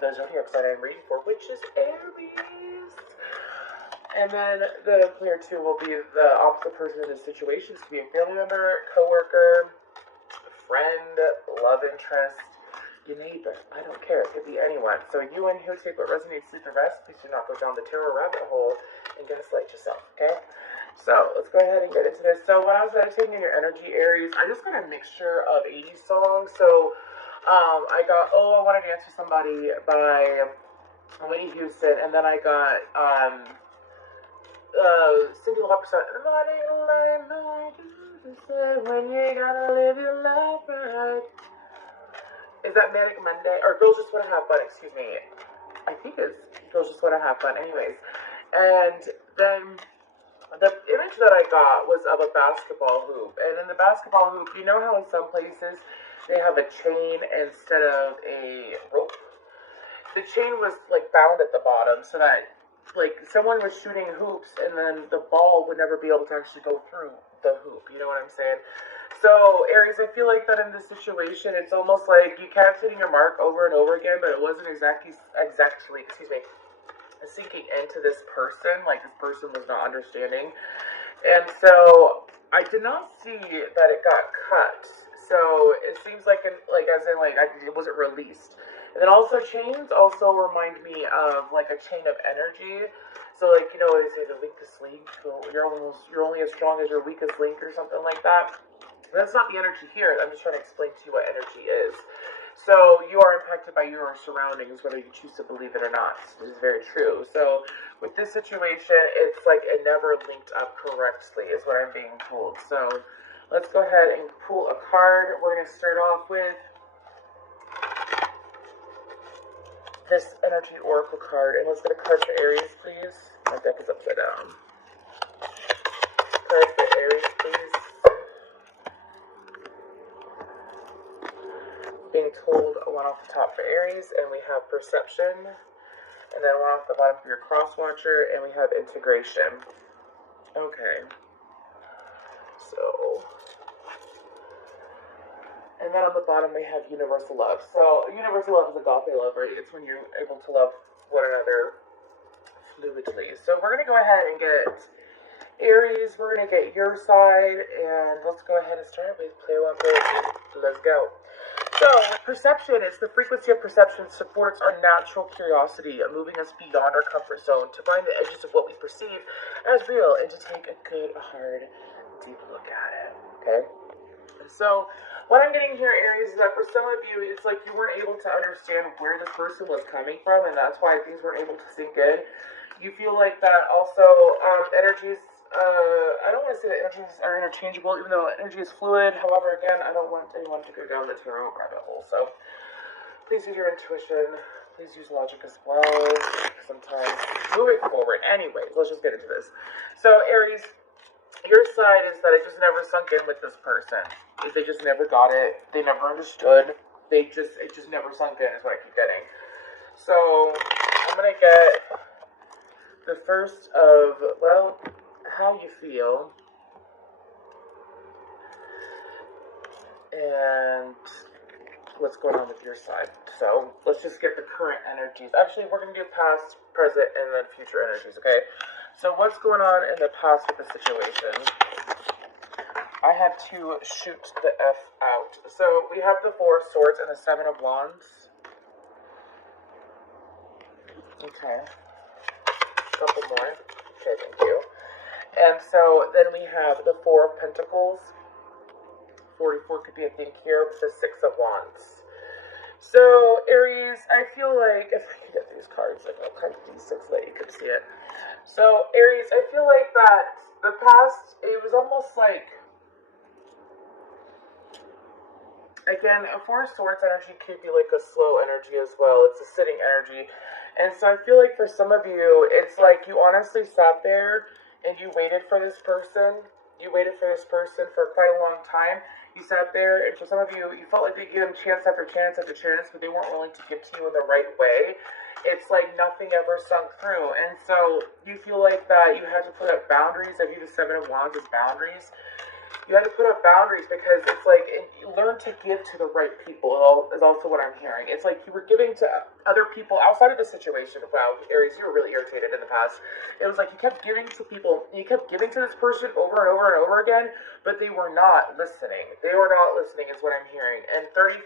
the zodiac sign I'm reading for, which is Aries. And then the player 2 will be the opposite person in this situation. It could be a family member, coworker, friend, love interest, your neighbor. I don't care. It could be anyone. So you and who take what resonates, leave the rest. Please do not go down the tarot rabbit hole and gaslight yourself, okay? So let's go ahead and get into this. So when I was meditating in your energy, Aries, I just got a mixture of 80s songs. So I got Oh, I Want to Dance with Somebody by Whitney Houston, and then I got Cindy Lauper said, when you gotta live your life right. Is that Manic Monday? Or Girls Just Wanna Have Fun, excuse me. I think it's Girls Just Wanna Have Fun, anyways. And then the image that I got was of a basketball hoop. And in the basketball hoop, you know how in some places they have a chain instead of a rope? The chain was like bound at the bottom so that like someone was shooting hoops and then the ball would never be able to actually go through the hoop. You know what I'm saying? So Aries, I feel like that in this situation, it's almost like you kept hitting your mark over and over again, but it wasn't exactly, sinking into this person. Like this person was not understanding, and so I did not see that it got cut. So it seems like it wasn't released. And then also chains also remind me of like a chain of energy. So like, you know, they say the weakest link, you're only as strong as your weakest link or something like that. That's not the energy here. I'm just trying to explain to you what energy is. So you are impacted by your surroundings, whether you choose to believe it or not. This is very true. So with this situation, it's like it never linked up correctly is what I'm being told. So let's go ahead and pull a card. We're going to start off with this energy oracle card, and let's get a card for Aries, please. My deck is upside down. Card for Aries, please. Being told one off the top for Aries, and we have perception, and then one off the bottom for your cross watcher, and we have integration. Okay. So. And then on the bottom we have universal love. So universal love is agape love, right? It's when you're able to love one another fluidly. So we're going to go ahead and get Aries. We're going to get your side. And let's go ahead and start with play one, play two. Let's go. So perception is the frequency of perception supports our natural curiosity, moving us beyond our comfort zone to find the edges of what we perceive as real and to take a good, hard, deep look at it. Okay? And so what I'm getting here, Aries, is that for some of you, it's like you weren't able to understand where this person was coming from, and that's why things weren't able to sink in. You feel like that also energies, I don't want to say that energies are interchangeable, even though energy is fluid. However, again, I don't want anyone to go down the tarot rabbit hole. So please use your intuition. Please use logic as well sometimes. Moving forward. Anyways, let's just get into this. So, Aries, your side is that it just never sunk in with this person. They just never got it. They never understood. It just never sunk in is what I keep getting. So I'm going to get the first of, well, how you feel. And what's going on with your side. So let's just get the current energies. Actually, we're going to do past, present, and then future energies, okay? So what's going on in the past with the situation? I had to shoot the F out. So we have the Four of Swords and the Seven of Wands. Okay. A couple more. Okay, thank you. And so then we have the Four of Pentacles. 44 could be a thing here with the Six of Wands. So, Aries, I feel like, if I can get these cards, like I'll kind of D6 so that you can see it. So, Aries, I feel like that the past, it was almost like, again, a Four of Swords energy could be like a slow energy as well. It's a sitting energy. And so I feel like for some of you, it's like you honestly sat there and you waited for this person. You waited for this person for quite a long time. You sat there, and for some of you, you felt like they gave them chance after chance after chance, but they weren't willing to give to you in the right way. It's like nothing ever sunk through. And so you feel like that you had to put up boundaries. I view the Seven of Wands as boundaries. You had to put up boundaries because it's like, and you learn to give to the right people is also what I'm hearing. It's like you were giving to other people outside of the situation. Wow, Aries, you were really irritated in the past. It was like you kept giving to people, you kept giving to this person over and over and over again, but they were not listening. They were not listening is what I'm hearing. And 35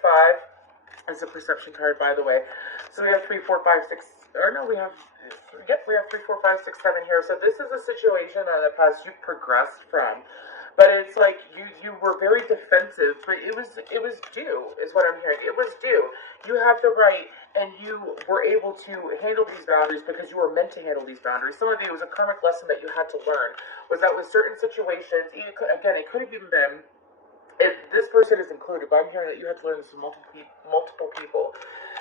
is a perception card, by the way. So we have 3, 4, 5, 6, or no, we have 3, 4, 5, 6, 7 here. So this is a situation in the past you've progressed from. But it's like you were very defensive, but it was due, is what I'm hearing. It was due. You had the right, and you were able to handle these boundaries because you were meant to handle these boundaries. Some of it was a karmic lesson that you had to learn. Was that with certain situations, it could have even been. This person is included, but I'm hearing that you have to learn this with multiple people.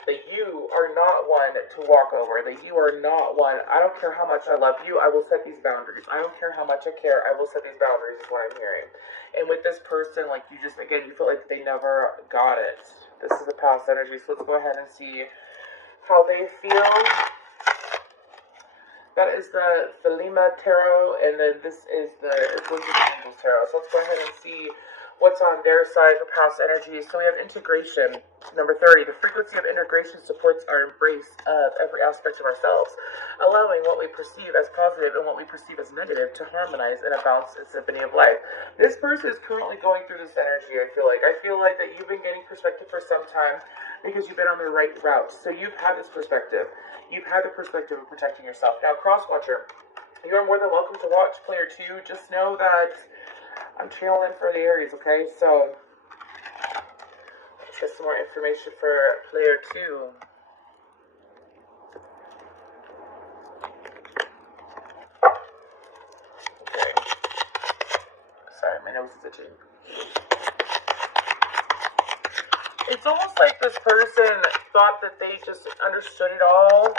That you are not one to walk over. That you are not one. I don't care how much I love you, I will set these boundaries. I don't care how much I care, I will set these boundaries, is what I'm hearing. And with this person, like, you just, again, you feel like they never got it. This is a past energy, so let's go ahead and see how they feel. That is the Lima Tarot, and then this is the Wings of the Angels Tarot. So let's go ahead and see what's on their side for past energies. So we have integration, number 30. The frequency of integration supports our embrace of every aspect of ourselves, allowing what we perceive as positive and what we perceive as negative to harmonize in a balanced symphony of life. This person is currently going through this energy, I feel like. I feel like that you've been getting perspective for some time because you've been on the right route. So you've had this perspective. You've had the perspective of protecting yourself. Now, Crosswatcher, you are more than welcome to watch Player 2. Just know that I'm channeling for the Aries, okay? So, let's get some more information for Player 2. Okay. Sorry, my nose is itching. It's almost like this person thought that they just understood it all,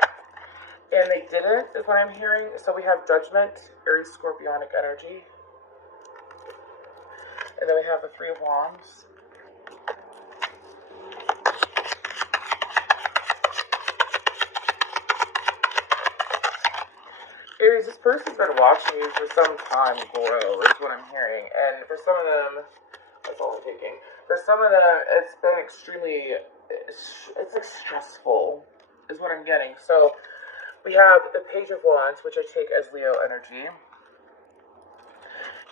and they didn't, is what I'm hearing. So we have Judgment, Aries Scorpionic energy. And then we have the Three of Wands. Aries, this person's been watching you for some time grow, is what I'm hearing. And for some of them, that's all I'm taking. For some of them, it's been extremely, it's like stressful, is what I'm getting. So we have the Page of Wands, which I take as Leo energy.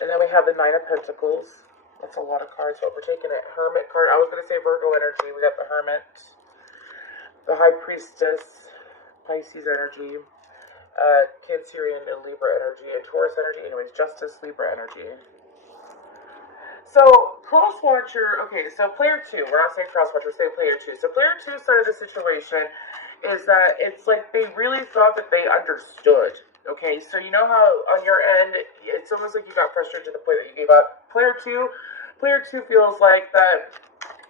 And then we have the Nine of Pentacles. That's a lot of cards, but we're taking it. Hermit card. I was going to say Virgo energy. We got the Hermit. The High Priestess. Pisces energy. Cancerian and Libra energy. And Taurus energy. Anyways, Justice, Libra energy. So, Crosswatcher. Okay, so Player 2. We're not saying Crosswatcher. We're saying Player 2. So, Player 2 side of the situation is that it's like they really thought that they understood. Okay, so you know how on your end, it's almost like you got frustrated to the point that you gave up. Player 2 feels like that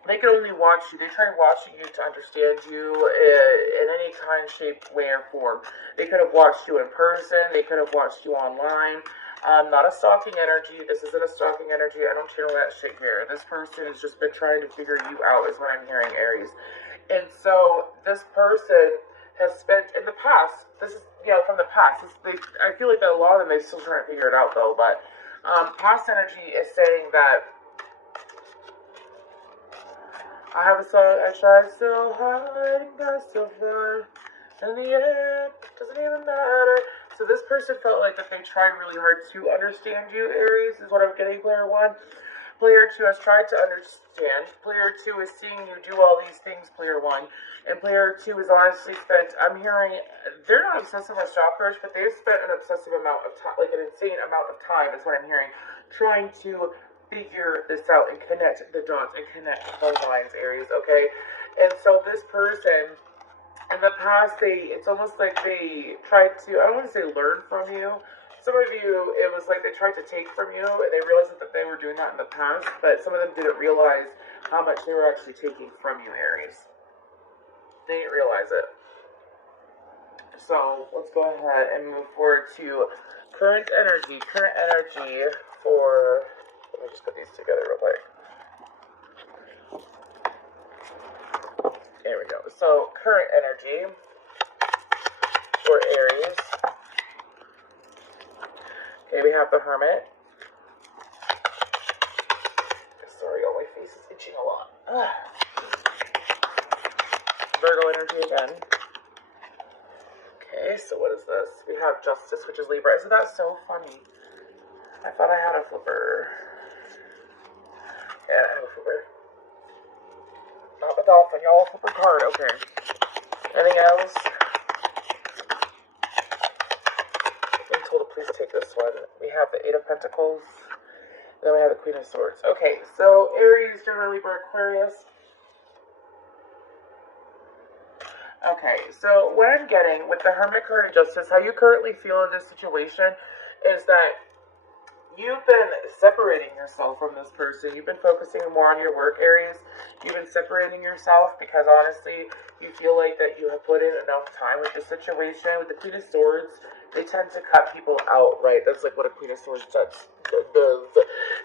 they could only watch you. They tried watching you to understand you in any kind, shape, way, or form. They could have watched you in person. They could have watched you online. Not a stalking energy. This isn't a stalking energy. I don't channel that shit here. This person has just been trying to figure you out, is what I'm hearing, Aries. And so this person has spent in the past. This is, from the past. I feel like that a lot of them, they still trying to figure it out though. But past energy is saying that I have a song. I tried so hard and got so far, and the end doesn't even matter. So this person felt like that they tried really hard to understand you, Aries. Is what I'm getting. Player 1. Player 2 has tried to understand. Player 2 is seeing you do all these things, Player 1. And Player 2 is honestly spent, I'm hearing, they're not obsessive with stalkers, but they've spent an obsessive amount of time, like an insane amount of time, is what I'm hearing, trying to figure this out and connect the dots and connect the lines, Aries, okay? And so this person, in the past, it's almost like they tried to, I don't want to say learn from you. Some of you, it was like they tried to take from you, and they realized that they were doing that in the past, but some of them didn't realize how much they were actually taking from you, Aries. They didn't realize it. So, let's go ahead and move forward to current energy. Current energy for, let me just put these together real quick. There we go. So, current energy for Aries. Okay, we have the Hermit. Virgo energy again. Okay, so what is this? We have Justice, which is Libra. Isn't that so funny? I thought I had a flipper. Yeah, I have a flipper. Not the dolphin, y'all. Flipper card. Okay. Anything else? I'm told to please take this one. We have the Eight of Pentacles. Then we have the Queen of Swords. Okay, so Aries, Gemini, Libra, Aquarius. Okay, so what I'm getting with the Hermit card and Justice, how you currently feel in this situation is that you've been separating yourself from this person. You've been focusing more on your work, Aries. You've been separating yourself because honestly, you feel like that you have put in enough time with the situation. With the Queen of Swords, they tend to cut people out, right? That's like what a Queen of Swords does.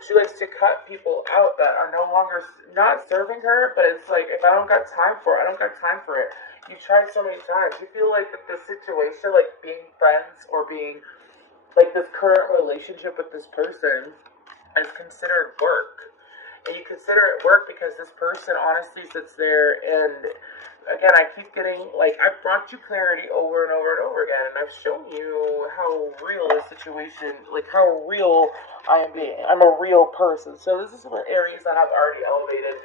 She likes to cut people out that are no longer, not serving her, but it's like, if I don't got time for it, I don't got time for it. You tried so many times. You feel like that the situation, like being friends or being like this current relationship with this person is considered work. And you consider it work because this person honestly sits there and again, I keep getting, like, I've brought you clarity over and over and over again, and I've shown you how real the situation, like, how real I am being. I'm a real person. So this is what Aries that have already elevated,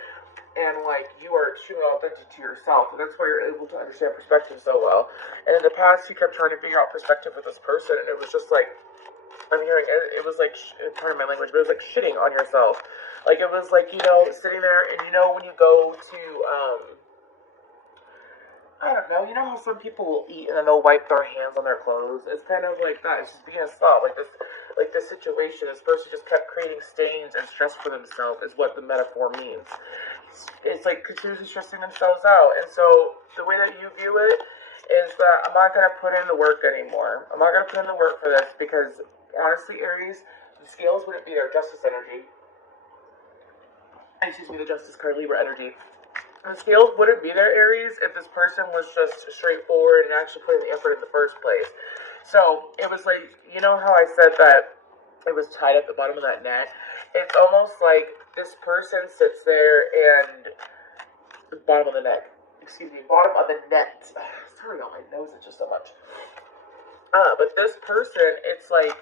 and, like, you are extremely authentic to yourself, and that's why you're able to understand perspective so well. And in the past, you kept trying to figure out perspective with this person, and it was just like, I'm hearing it was like, pardon my language, but it was like shitting on yourself. Like, it was like, you know, sitting there, and you know when you go to, I don't know, you know how some people will eat and then they'll wipe their hands on their clothes? It's kind of like that. It's just being a slob. Like this situation, this person just kept creating stains and stress for themselves is what the metaphor means. It's like continuously stressing themselves out. And so the way that you view it is that I'm not going to put in the work anymore. I'm not going to put in the work for this because honestly, Aries, the scales wouldn't be there. Justice energy. Excuse me, the Justice card, Libra energy. The scales wouldn't be there, Aries, if this person was just straightforward and actually putting the effort in the first place. So it was like, you know how I said that it was tied at the bottom of that net? It's almost like this person sits there and the bottom of the net. Excuse me, bottom of the net. Sorry, on my nose itches so much. But this person, it's like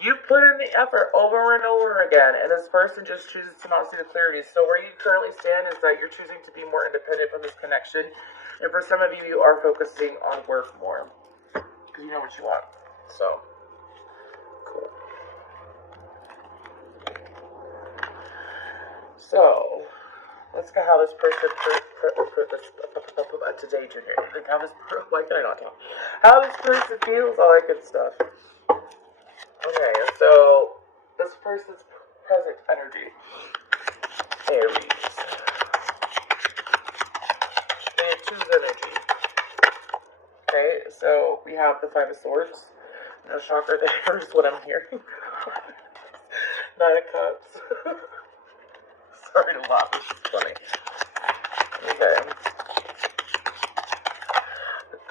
you put in the effort over and over again, and this person just chooses to not see the clarity. So where you currently stand is that you're choosing to be more independent from this connection, and for some of you, you are focusing on work more because you know what you want. So, cool. So, let's go how this person today, Junior. Like how this why can I not talk? How this person feels, all that good stuff. Okay, so this person's present energy, Aries. P2's energy. Okay, so we have the Five of Swords. No shocker there is what I'm hearing. Nine of Cups. Sorry to laugh, this is funny. Okay.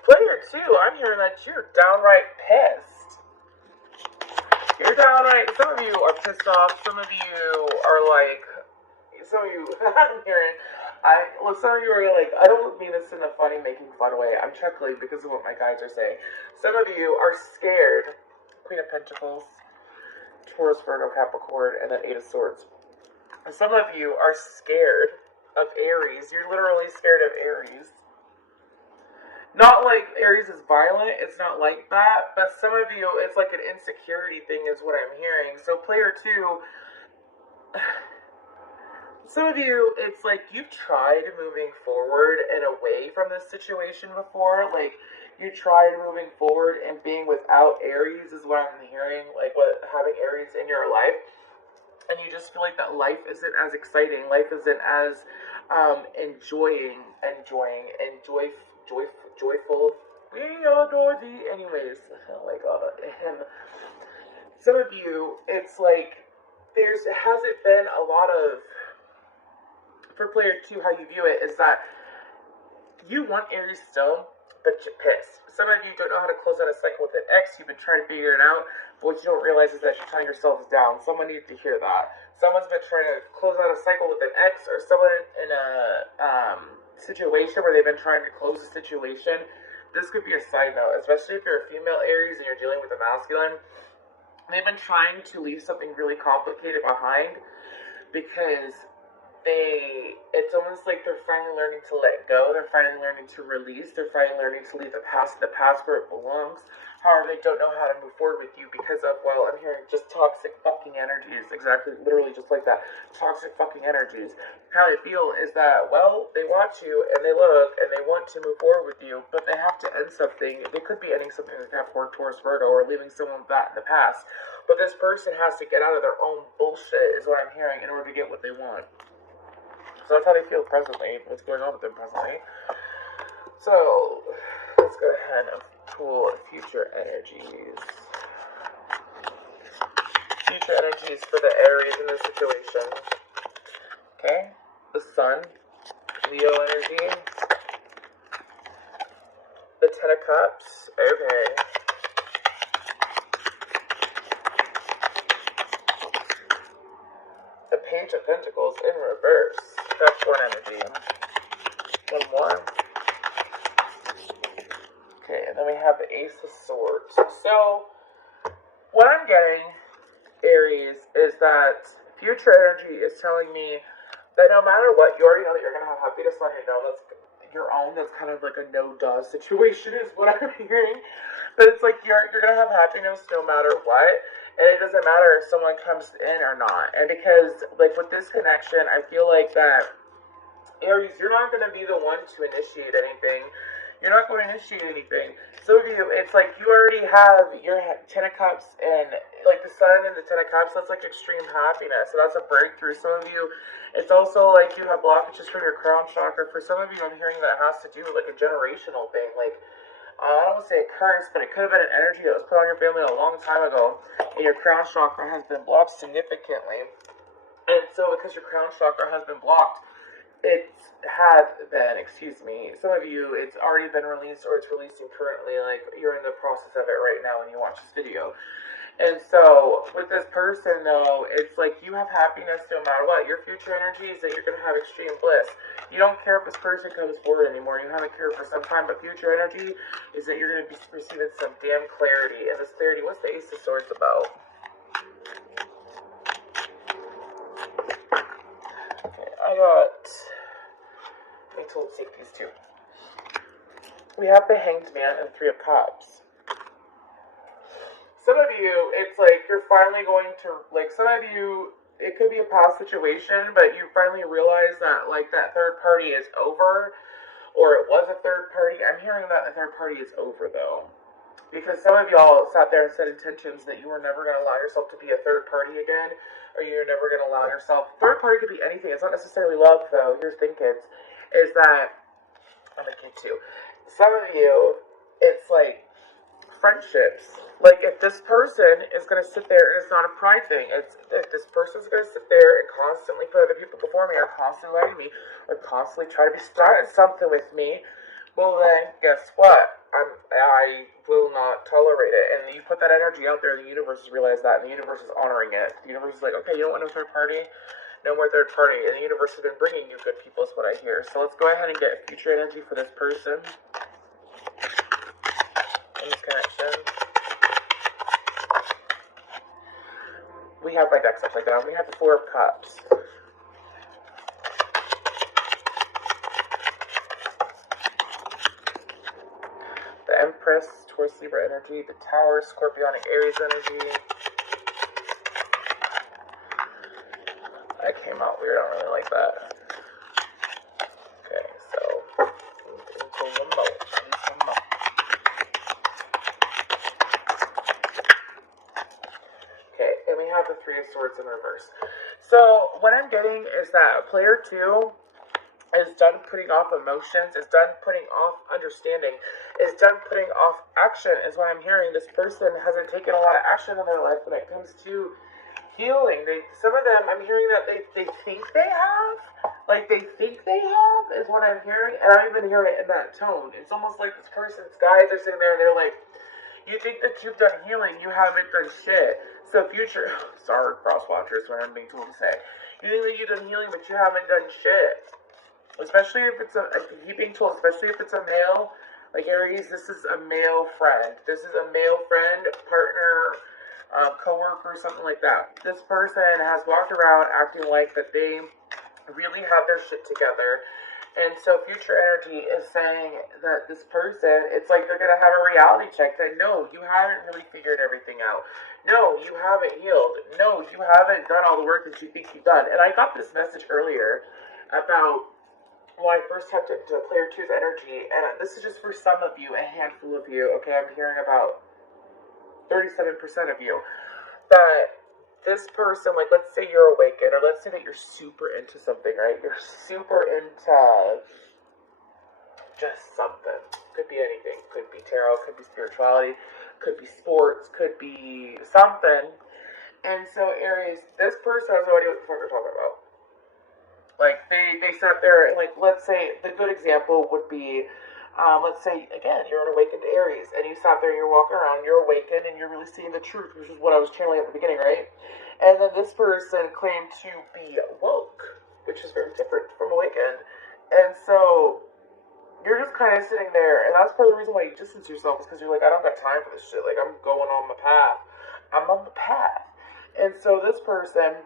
Player 2, I'm hearing that you're downright pissed. You're downright, some of you are pissed off, some of you are like, some of you, I'm hearing, some of you are like, I don't mean this in a funny, making fun way, I'm chuckling because of what my guides are saying. Some of you are scared, Queen of Pentacles, Taurus, Virgo, Capricorn, and then Eight of Swords. Some of you are scared of Aries, you're literally scared of Aries. Not like Aries is violent, it's not like that, but some of you, it's like an insecurity thing is what I'm hearing. So player 2, some of you, it's like you've tried moving forward and away from this situation before, like you tried moving forward and being without Aries is what I'm hearing, like what having Aries in your life, and you just feel like that life isn't as exciting, life isn't as joyful. We adore thee. Anyways, oh my god. And some of you, it's like hasn't been a lot of, for player 2, how you view it is that you want Aries still, but you're pissed. Some of you don't know how to close out a cycle with an ex. You've been trying to figure it out, but what you don't realize is that you're tying yourselves down. Someone needs to hear that. Someone's been trying to close out a cycle with an ex, or someone in a situation where they've been trying to close a situation. This could be a side note, especially if you're a female Aries and you're dealing with a masculine. They've been trying to leave something really complicated behind because it's almost like they're finally learning to let go, they're finally learning to release, they're finally learning to leave the past where it belongs. However, they don't know how to move forward with you because of, well, I'm hearing just toxic fucking energies, exactly, literally just like that, toxic fucking energies. How they feel is that, well, they watch you, and they look, and they want to move forward with you, but they have to end something. They could be ending something like Capricorn, Taurus, Virgo, or leaving someone that in the past, but this person has to get out of their own bullshit, is what I'm hearing, in order to get what they want. So that's how they feel presently, what's going on with them presently. So, let's go ahead and pull future energies. Future energies for the Aries in this situation. Okay, the Sun, Leo energy, the Ten of Cups, okay. The Page of Pentacles in reverse. That's one energy. One more. Okay, and then we have the Ace of Swords. So, what I'm getting, Aries, is that future energy is telling me that no matter what, you already know that you're going to have happiness on your own. That's your own. That's kind of like a no-duh situation is what I'm hearing. But it's like you're going to have happiness no matter what. And it doesn't matter if someone comes in or not. And because, like, with this connection, I feel like that, Aries, you're not going to be the one to initiate anything. You're not going to initiate anything. Some of you, it's like you already have your Ten of Cups and, like, the Sun and the Ten of Cups. That's, like, extreme happiness. So that's a breakthrough. Some of you, it's also, like, you have blockages from your crown chakra. For some of you, I'm hearing that it has to do with, like, a generational thing. Like, I don't want to say a curse, but it could have been an energy that was put on your family a long time ago, and your crown chakra has been blocked significantly. And so, because your crown chakra has been blocked, some of you, it's already been released, or it's releasing currently, like, you're in the process of it right now when you watch this video. And so, with this person, though, it's like you have happiness no matter what. Your future energy is that you're going to have extreme bliss. You don't care if this person comes forward anymore. You haven't cared for some time, but future energy is that you're going to be receiving some damn clarity. And this clarity, what's the Ace of Swords about? Okay, let me take these two. We have the Hanged Man and Three of Cups. Some of you, it's like you're finally going to, like, some of you, it could be a past situation, but you finally realize that, like, that third party is over, or it was a third party. I'm hearing that the third party is over, though, because some of y'all sat there and set intentions that you were never going to allow yourself to be a third party again, or you're never going to allow yourself, third party could be anything. It's not necessarily love, though. Here's the thing, kids, is that, I'm going to get to, some of you, it's like friendships. Like, if this person is going to sit there, and it's not a pride thing, it's if this person's going to sit there and constantly put other people before me, or constantly lie to me, or constantly try to be starting something with me, well then, guess what? I will not tolerate it. And you put that energy out there, and the universe has realized that, and the universe is honoring it. The universe is like, okay, you don't want no third party? No more third party. And the universe has been bringing you good people, is what I hear. So let's go ahead and get future energy for this person in this connection. We have my decks upside down. We have the Four of Cups. The Empress, Taurus, Libra energy. The Tower, Scorpionic, Aries energy. That came out weird. I don't really like that. Okay, so into remote. Okay, and we have the Three of Swords in reverse. So what I'm getting is that player 2 is done putting off emotions, is done putting off understanding, is done putting off action, is what I'm hearing. This person hasn't taken a lot of action in their life when it comes to healing. Some of them, I'm hearing that they think they have. Like, they think they have, is what I'm hearing, and I'm even hearing it in that tone. It's almost like this person's guys are sitting there and they're like, you think that you've done healing, you haven't done shit. So future, sorry, cross watchers, what I'm being told to say. You think that you've done healing, but you haven't done shit. Especially if it's you're being told, especially if it's a male, like Aries, this is a male friend. This is a male friend, partner, co-worker, something like that. This person has walked around acting like that they really have their shit together. And so future energy is saying that this person, it's like they're going to have a reality check that no, you haven't really figured everything out. No, you haven't healed. No, you haven't done all the work that you think you've done. And I got this message earlier about when I first tapped into Player 2's energy, and this is just for some of you, a handful of you, okay, I'm hearing about 37% of you, that this person, like, let's say you're awakened, or let's say that you're super into something, right? You're super into just something. Could be anything. Could be tarot, could be spirituality, could be sports, could be something. And so, Aries, this person has no idea what the fuck they're talking about. Like, they sat there, and, like, let's say, the good example would be, let's say, again, you're an awakened Aries, and you sat there and you're walking around, you're awakened, and you're really seeing the truth, which is what I was channeling at the beginning, right? And then this person claimed to be woke, which is very different from awakened. And so, you're just kind of sitting there, and that's part of the reason why you distance yourself, is because you're like, I don't got time for this shit, like, I'm going on the path. I'm on the path. And so this person,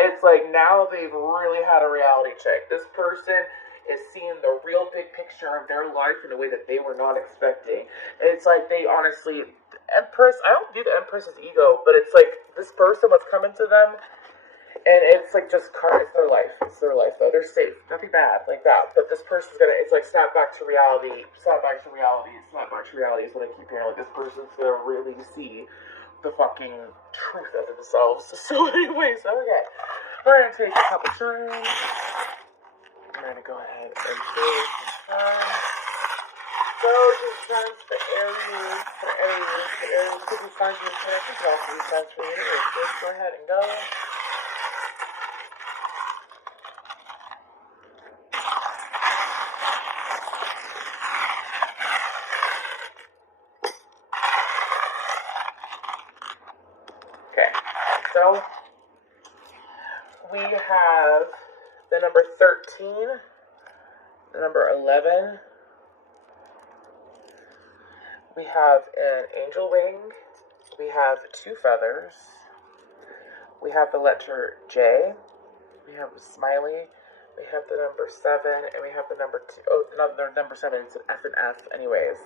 it's like now they've really had a reality check. This person is seeing the real big picture of their life in a way that they were not expecting. And it's like they honestly, Empress, I don't do the Empress's ego, but it's like this person, what's coming to them, and it's like just it's their life. It's their life, though. They're safe. Nothing bad like that. But this person's gonna, it's like snap back to reality, snap back to reality, snap back to reality is what I keep hearing. Like, this person's gonna really see the fucking truth of themselves. So anyways, okay. We're gonna take a couple turns. I'm gonna go ahead and take some time. So just signs for Aries, could be signs for the connection, could also be signs for the universe. Just go ahead and go. Okay, so we have the number 13, the number 11, we have an angel wing, we have 2 feathers, we have the letter J, we have a smiley, we have the number 7, and we have the number 2, oh, the number 7, it's an F and F, anyways.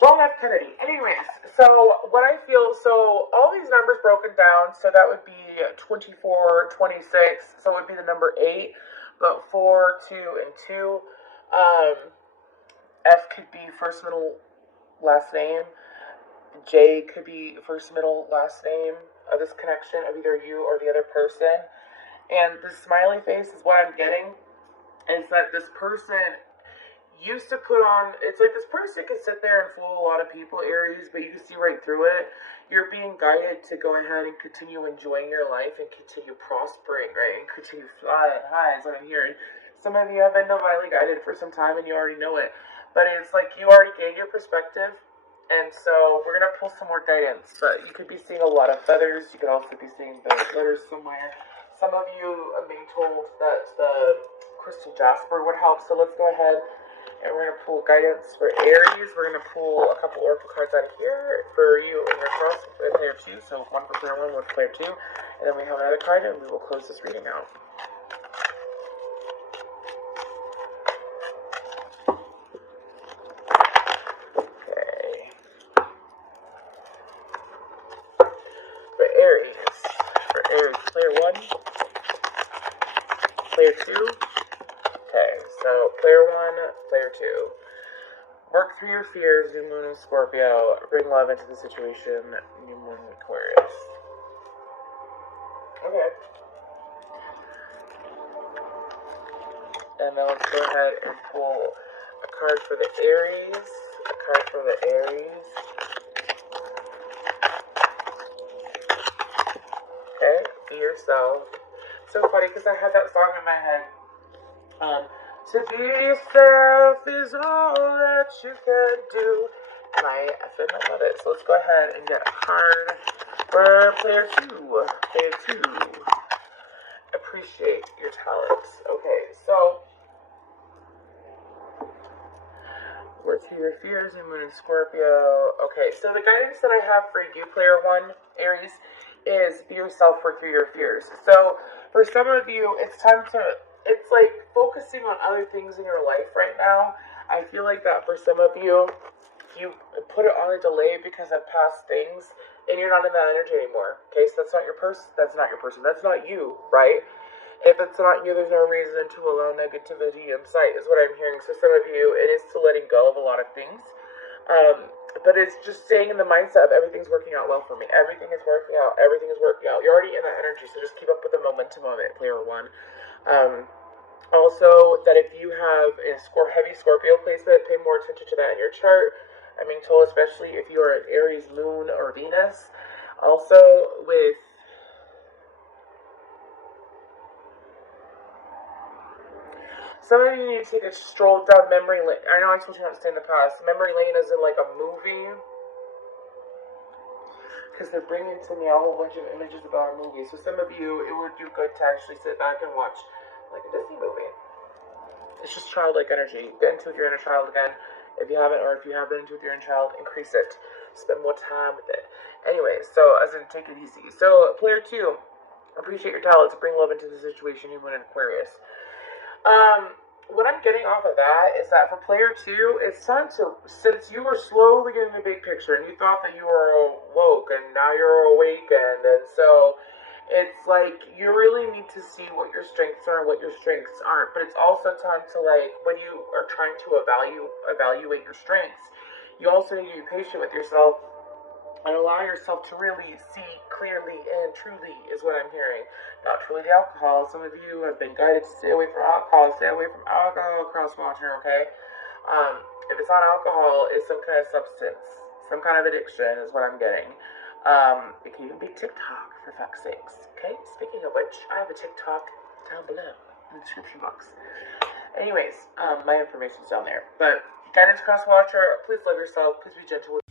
John F. Kennedy. Anyways, so what I feel, so all these numbers broken down, so that would be 24, 26, so it would be the number 8, but 4, 2, and 2. F could be first, middle, last name. J could be first, middle, last name of this connection of either you or the other person. And the smiley face is what I'm getting, is that this person used to put on, it's like this person can sit there and fool a lot of people, Aries, but you can see right through it. You're being guided to go ahead and continue enjoying your life and continue prospering, right? And continue flying high is what I'm hearing. Some of you have been divinely guided for some time and you already know it. But it's like you already gained your perspective. And so we're going to pull some more guidance. But you could be seeing a lot of feathers. You could also be seeing the letters somewhere. Some of you are being told that the crystal jasper would help. So let's go ahead. And we're going to pull guidance for Aries. We're going to pull a couple oracle cards out of here for you and your cross player 2. So one for player 1, one for player 2. And then we have another card and we will close this reading out. Okay. For Aries, player 1, player 2. Okay, so player 1, player 2. Work through your fears, new moon in Scorpio. Bring love into the situation, new moon in Aquarius. Okay. And then let's go ahead and pull a card for the Aries, a card for the Aries. Okay, be yourself. It's so funny because I had that song in my head. To be yourself is all that you can do. And I effing love it. So let's go ahead and get a card for player 2. Player 2. Appreciate your talents. Okay, so work through your fears and moon in Scorpio. Okay, so the guidance that I have for you, player 1, Aries, is be yourself, work through your fears. So for some of you, it's time to, it's like focusing on other things in your life right now. I feel like that for some of you, you put it on a delay because of past things and you're not in that energy anymore. Okay, so that's not your person. That's not your person. That's not you, right? If it's not you, there's no reason to allow negativity in sight, is what I'm hearing. So some of you, it is to letting go of a lot of things. But it's just staying in the mindset of everything's working out well for me. Everything is working out. Everything is working out. You're already in that energy, so just keep up with the momentum of it, player 1. Also, that if you have a heavy Scorpio placement, pay more attention to that in your chart. I'm being told, especially if you are an Aries, Moon, or Venus. Also, with some of you need to take a stroll down memory lane. I know I told you not to stay in the past. Memory lane is in like a movie. Because they're bringing to me a whole bunch of images about a movie. So some of you, it would do good to actually sit back and watch like a Disney movie. It's just childlike energy. Get into it with your inner child again. If you haven't, or if you have been into it with your inner child, increase it. Spend more time with it. Anyway, so as in take it easy. So player 2, appreciate your talents. Bring love into the situation. You win an Aquarius. What I'm getting off of that is that for player 2, it's time to, since you were slowly getting the big picture and you thought that you were awoke and now you're awakened, and so it's like you really need to see what your strengths are and what your strengths aren't. But it's also time to, like, when you are trying to evaluate your strengths, you also need to be patient with yourself and allow yourself to really see clearly and truly, is what I'm hearing. Not truly the alcohol. Some of you have been guided to stay away from alcohol. Stay away from alcohol, cross-watcher, okay? If it's not alcohol, it's some kind of substance. Some kind of addiction is what I'm getting. It can even be TikTok, for fuck's sakes, okay? Speaking of which, I have a TikTok down below in the description box. Anyways, my information's down there. But guidance, cross-watcher, please love yourself. Please be gentle with